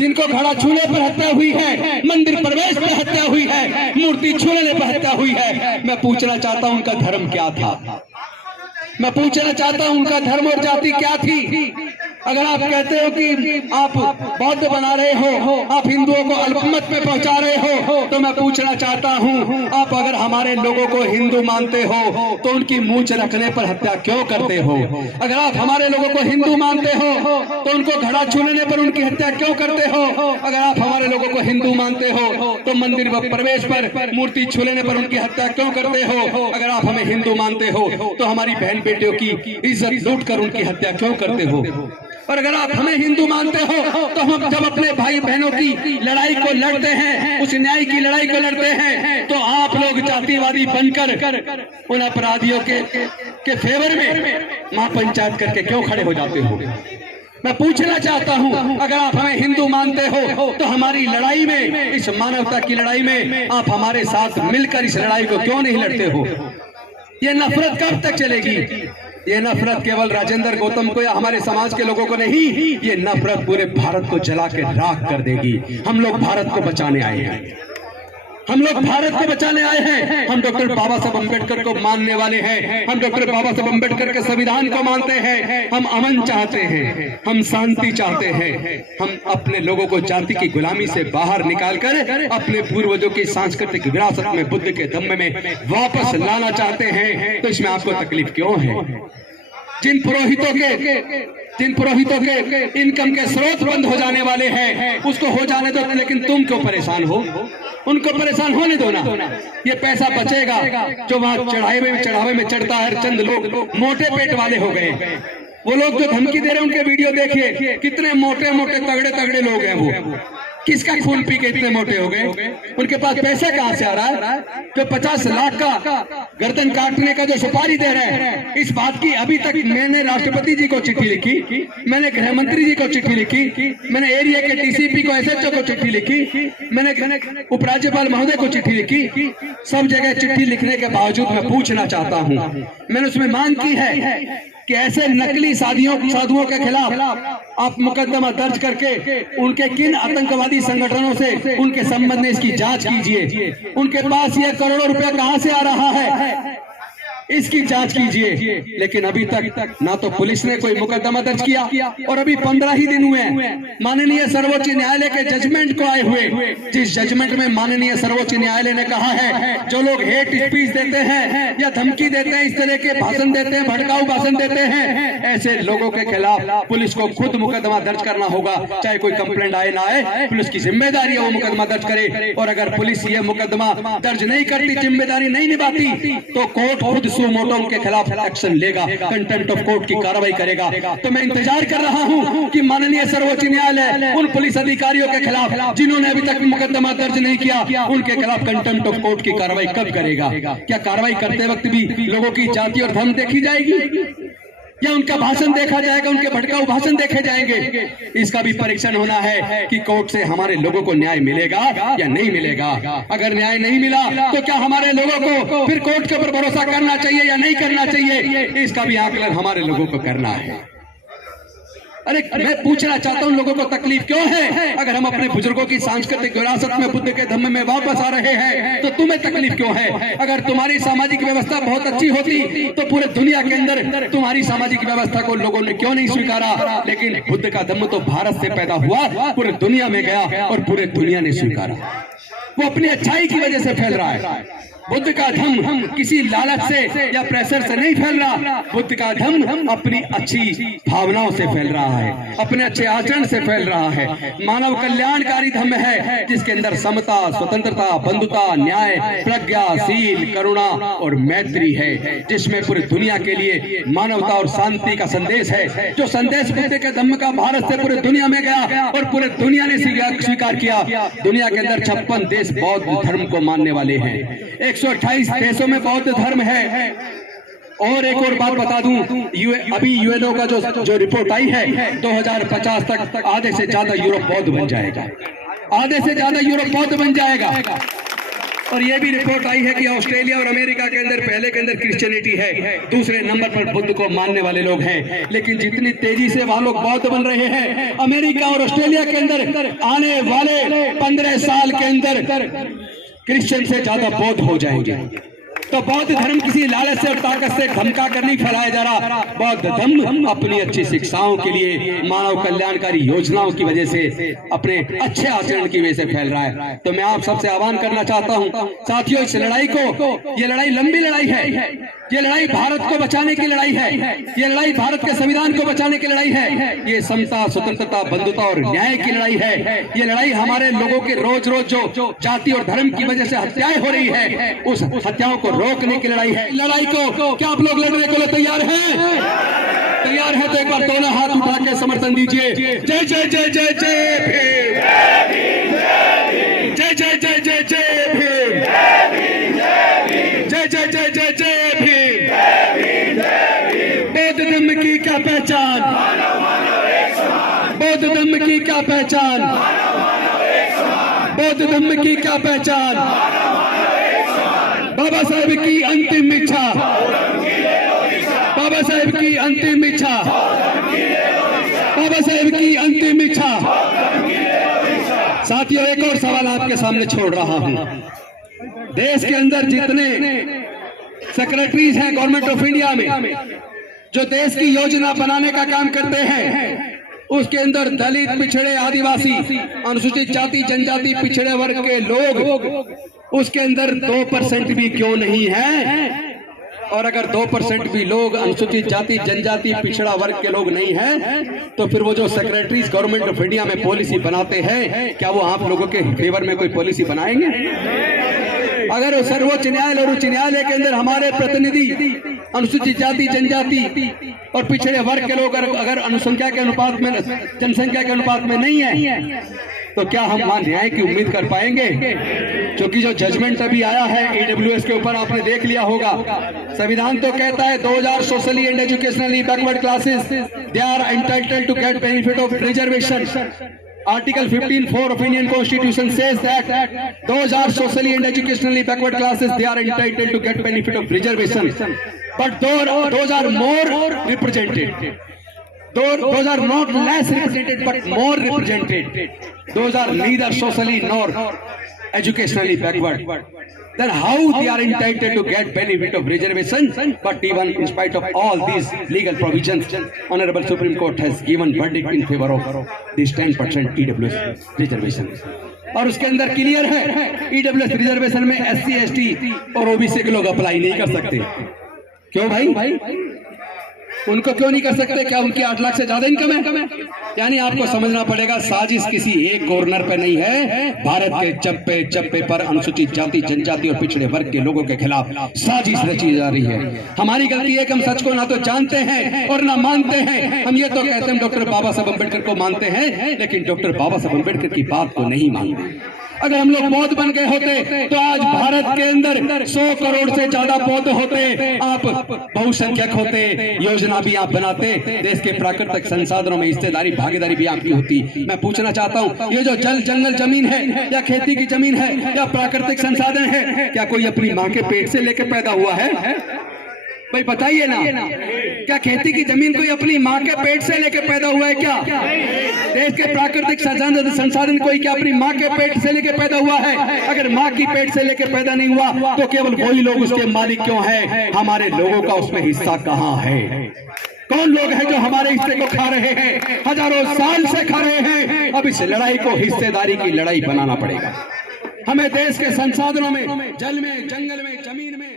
जिनको घड़ा छूने पर हत्या हुई है, मंदिर प्रवेश पर हत्या हुई है, मूर्ति छूने पर हत्या हुई है। मैं पूछना चाहता हूं उनका धर्म क्या था? मैं पूछना चाहता हूं उनका धर्म और जाति क्या थी? अगर आप कहते हो कि आप बौद्ध बना रहे हो, आप हिंदुओं को अल्पमत में पहुंचा रहे हो, तो मैं पूछना चाहता हूं, आप अगर हमारे लोगों को हिंदू मानते हो तो उनकी मूंछ रखने पर हत्या क्यों करते हो? अगर आप हमारे लोगों को हिंदू मानते हो तो उनको घड़ा छूने पर उनकी हत्या क्यों करते हो? अगर आप हमारे लोगों को हिंदू मानते हो तो मंदिर प्रवेश पर मूर्ति छूने पर उनकी हत्या क्यों करते हो? अगर आप हमें हिंदू मानते हो तो हमारी बहन बेटियों की इज्जत लूट कर उनकी हत्या क्यों करते हो? और अगर आप हमें हिंदू मानते हो तो हम जब अपने भाई बहनों की लड़ाई को लड़ते हैं, उस न्याय की लड़ाई को लड़ते हैं, तो आप लोग जातिवादी बनकर उन अपराधियों के फेवर में महापंचायत करके क्यों खड़े हो जाते हो? मैं पूछना चाहता हूं, अगर आप हमें हिंदू मानते हो तो हमारी लड़ाई में, इस मानवता की लड़ाई में आप हमारे साथ मिलकर इस लड़ाई को क्यों नहीं लड़ते हो? ये नफरत कब तक चलेगी? ये नफरत केवल राजेंद्र गौतम को या हमारे समाज के लोगों को नहीं, ये नफरत पूरे भारत को जला के राख कर देगी। हम लोग भारत को बचाने आए हैं, हम लोग भारत को बचाने आए हैं। हम डॉक्टर बाबा साहब अम्बेडकर को मानने वाले हैं, हम डॉक्टर बाबा साहब अम्बेडकर के संविधान को मानते हैं। हम अमन चाहते हैं, हम शांति चाहते हैं, हम अपने लोगों को जाति की गुलामी से बाहर निकालकर अपने पूर्वजों की सांस्कृतिक विरासत में, बुद्ध के धम्म में वापस लाना चाहते हैं। तो इसमें आपको तकलीफ क्यों है? जिन पुरोहितों के इनकम के स्रोत बंद हो जाने वाले हैं, उसको हो जाने दो, लेकिन तुम क्यों परेशान हो? उनको परेशान होने दो ना। ये पैसा बचेगा जो वहां चढ़ावे में चढ़ता है। चंद लोग मोटे पेट वाले हो गए, वो लोग जो धमकी दे रहे हैं उनके वीडियो देखिए, कितने मोटे मोटे तगड़े लोग हैं। वो किसका खून पी के इतने मोटे हो गए? उनके पास पैसा कहां से आ रहा है? जो 50 लाख का गर्दन काटने का जो सुपारी दे रहे हैं, इस बात की अभी तक मैंने राष्ट्रपति जी को चिट्ठी लिखी, मैंने गृह मंत्री जी को चिट्ठी लिखी, मैंने एरिया के डीसीपी को, एसएचओ को चिट्ठी लिखी, मैंने उपराज्यपाल महोदय को चिट्ठी लिखी। सब जगह चिट्ठी लिखने के बावजूद मैं पूछना चाहता हूं, मैंने उसमें मांग की है कि ऐसे नकली साधुओं के खिलाफ आप मुकदमा दर्ज करके उनके किन आतंकवादी संगठनों से उनके संबंध में इसकी जांच कीजिए। उनके पास ये करोड़ों रुपया कहां से आ रहा है, इसकी जांच कीजिए। लेकिन अभी तक ना तो पुलिस ने कोई मुकदमा दर्ज किया, और अभी 15 ही दिन हुए माननीय सर्वोच्च न्यायालय के जजमेंट को आए हुए, जिस जजमेंट में माननीय सर्वोच्च न्यायालय ने कहा है जो लोग हेट स्पीच देते हैं या धमकी देते हैं, इस तरह के भाषण देते हैं, भड़काऊ भाषण देते हैं, ऐसे लोगों के खिलाफ पुलिस को खुद मुकदमा दर्ज करना होगा। चाहे कोई कंप्लेंट आए ना आए, पुलिस की जिम्मेदारी है वो मुकदमा दर्ज करे। और अगर पुलिस ये मुकदमा दर्ज नहीं करती, जिम्मेदारी नहीं निभाती, तो कोर्ट खुद सुमोटो के खिलाफ एक्शन लेगा, कंटेम्प्ट ऑफ कोर्ट की कार्रवाई करेगा। तो मैं इंतजार कर रहा हूं कि माननीय सर्वोच्च न्यायालय उन पुलिस अधिकारियों के खिलाफ जिन्होंने अभी तक मुकदमा दर्ज नहीं किया, उनके खिलाफ कंटेम्प्ट ऑफ कोर्ट की कार्रवाई कब करेगा? क्या कार्रवाई करते वक्त भी लोगों की जाति और धर्म देखी जाएगी, या उनका भाषण देखा जाएगा, उनके भड़काऊ भाषण देखे जाएंगे? इसका भी परीक्षण होना है कि कोर्ट से हमारे लोगों को न्याय मिलेगा या नहीं मिलेगा। अगर न्याय नहीं मिला तो क्या हमारे लोगों को फिर कोर्ट के ऊपर भरोसा करना चाहिए या नहीं करना चाहिए? इसका भी आकलन हमारे लोगों को करना है। अरे मैं पूछना चाहता हूं, लोगों को तकलीफ क्यों है? अगर हम अपने बुजुर्गों की सांस्कृतिक विरासत में, बुद्ध के धम्म में वापस आ रहे हैं, तो तुम्हें तकलीफ क्यों है? अगर तुम्हारी सामाजिक व्यवस्था बहुत अच्छी होती तो पूरे दुनिया के अंदर तुम्हारी सामाजिक व्यवस्था को लोगों ने क्यों नहीं स्वीकारा? लेकिन बुद्ध का धम्म तो भारत से पैदा हुआ, पूरे दुनिया में गया और पूरे दुनिया ने स्वीकारा। वो अपनी अच्छाई की वजह से फैल रहा है। बुद्ध का धम्म किसी लालच से या प्रेशर से नहीं फैल रहा। बुद्ध का धम्म अपनी अच्छी भावनाओं से फैल रहा है, अपने अच्छे आचरण से फैल रहा है। मानव कल्याणकारी धम्म है जिसके अंदर समता, स्वतंत्रता, बंधुता, न्याय, प्रज्ञा, शील, करुणा और मैत्री है, जिसमें पूरी दुनिया के लिए मानवता और शांति का संदेश है। जो संदेश बुद्ध के धम्म का भारत से पूरे दुनिया में गया और पूरे दुनिया ने स्वीकार किया। दुनिया के अंदर 56 देश बौद्ध धर्म को मानने वाले हैं। 128 देशों में बौद्ध धर्म है। और एक और बात बता दूं, अभी यूएनओ का जो रिपोर्ट आई है, 2050 तक आधे से ज्यादा यूरोप बौद्ध बन जाएगा, आधे से ज्यादा यूरोप बौद्ध बन जाएगा। और ये भी रिपोर्ट आई है कि ऑस्ट्रेलिया और अमेरिका के अंदर पहले के अंदर क्रिश्चियनिटी है, दूसरे नंबर पर बुद्ध को मानने वाले लोग हैं। लेकिन जितनी तेजी से वहां लोग बौद्ध बन रहे हैं, अमेरिका और ऑस्ट्रेलिया के अंदर आने वाले 15 साल के अंदर क्रिश्चियन से ज्यादा बौद्ध हो जाएंगे। तो बौद्ध धर्म किसी लालच से और ताकत से धमका कर नहीं फैलाया जा रहा। बौद्ध धर्म अपनी अच्छी शिक्षाओं के लिए, मानव कल्याणकारी योजनाओं की वजह से, अपने अच्छे आचरण की वजह से फैल रहा है। तो मैं आप सबसे आह्वान करना चाहता हूं साथियों, इस लड़ाई को, ये लड़ाई लंबी लड़ाई है, ये लड़ाई भारत को बचाने की लड़ाई है, ये लड़ाई भारत के संविधान को बचाने की लड़ाई है, ये समता, स्वतंत्रता, बंधुता और न्याय की लड़ाई है। ये लड़ाई हमारे लोगों के रोज रोज जो जाति और धर्म की वजह से हत्याएं हो रही है, उस हत्याओं को रोकने की लड़ाई है। लड़ाई को क्या आप लोग लड़ने को लिए तैयार हैं? तैयार है तो एक बार दोनों हाथ उठा के समर्थन दीजिए। जय जय जय जय जय भीम, जय जय जय जय जय भीम, जय जय जय जय जय भीम। बौद्ध धर्म की क्या पहचान, बौद्ध धर्म की क्या पहचान, बौद्ध धर्म की क्या पहचान, बाबा साहेब की अंतिम इच्छा, बाबा साहेब की अंतिम इच्छा, बाबा साहेब की अंतिम इच्छा। साथियों, एक और सवाल आपके सामने छोड़ रहा हूं। देश के अंदर जितने सेक्रेटरीज हैं गवर्नमेंट ऑफ इंडिया में, जो देश की योजना बनाने का काम करते हैं, उसके अंदर दलित, पिछड़े, आदिवासी, अनुसूचित जाति, जनजाति, पिछड़े वर्ग के लोग उसके अंदर 2% भी क्यों नहीं है? और अगर 2% भी लोग अनुसूचित जाति, जनजाति, पिछड़ा वर्ग के लोग नहीं हैं, तो फिर वो जो सेक्रेटरीज गवर्नमेंट ऑफ इंडिया में पॉलिसी बनाते हैं, क्या वो आप लोगों के फेवर में कोई पॉलिसी बनाएंगे? अगर सर्वोच्च न्यायालय और उच्च न्यायालय के अंदर हमारे प्रतिनिधि अनुसूचित जाति, जनजाति और पिछड़े वर्ग के लोग अगर अनुसंख्या के अनुपात में, जनसंख्या के अनुपात में नहीं है, तो क्या हम वहां न्याय की उम्मीद कर पाएंगे? क्योंकि जो जजमेंट अभी आया है ईडब्ल्यूएस के ऊपर, आपने देख लिया होगा। संविधान तो कहता है 2000 socially and educationally backward classes they are entitled to get benefit of reservation. Article 15(4) of Indian Constitution says that those are socially and educationally backward classes, they are entitled to get benefit of reservation. But those are more represented. Those are not less represented, but more represented. Those are neither socially nor educationally backward. Then how they are entitled to get benefit of reservation? But even in spite of all these legal provisions, Honorable Supreme Court has given verdict in favor of this 10% EWS reservation. और उसके अंदर clear है, EWS reservation में SC, ST और OBC के लोग apply नहीं कर सकते। क्यों भाई? उनको क्यों नहीं कर सकते? क्या उनकी 8 लाख से ज्यादा इनकम है? यानी आपको समझना पड़ेगा, साजिश किसी एक गवर्नर पे नहीं है, भारत के चप्पे चप्पे पर अनुसूचित जाति, जनजाति और पिछड़े वर्ग के लोगों के खिलाफ साजिश रची जा रही है। हमारी गलती है कि हम सच को ना तो जानते हैं और ना मानते हैं। हम ये तो कहते हैं डॉक्टर बाबा साहब अम्बेडकर को मानते हैं, लेकिन डॉक्टर बाबा साहब अम्बेडकर की बात को नहीं मानते। अगर हम लोग बौद्ध बन गए होते तो आज भारत के अंदर 100 करोड़ से ज्यादा बौद्ध होते, आप बहुसंख्यक होते, योजना भी आप बनाते, देश के प्राकृतिक संसाधनों में हिस्सेदारी, भागीदारी भी आपकी होती। मैं पूछना चाहता हूँ, ये जो जल, जंगल, जमीन है या खेती की जमीन है या प्राकृतिक संसाधन है, क्या कोई अपनी माँ के पेट से लेकर पैदा हुआ है? भाई बताइए ना, क्या खेती की जमीन कोई अपनी माँ के पेट से लेकर पैदा हुआ है? क्या देश के प्राकृतिक संसाधन कोई क्या अपनी माँ के पेट से लेकर पैदा हुआ है? अगर माँ की पेट से लेकर पैदा नहीं हुआ तो केवल वही लोग उसके मालिक क्यों है? हमारे लोगों का उसमें हिस्सा कहाँ है? कौन लोग हैं जो हमारे हिस्से को खा रहे हैं, हजारों साल से खा रहे हैं? अब इस लड़ाई को हिस्सेदारी की लड़ाई बनाना पड़ेगा। हमें देश के संसाधनों में, जल में, जंगल में, जमीन में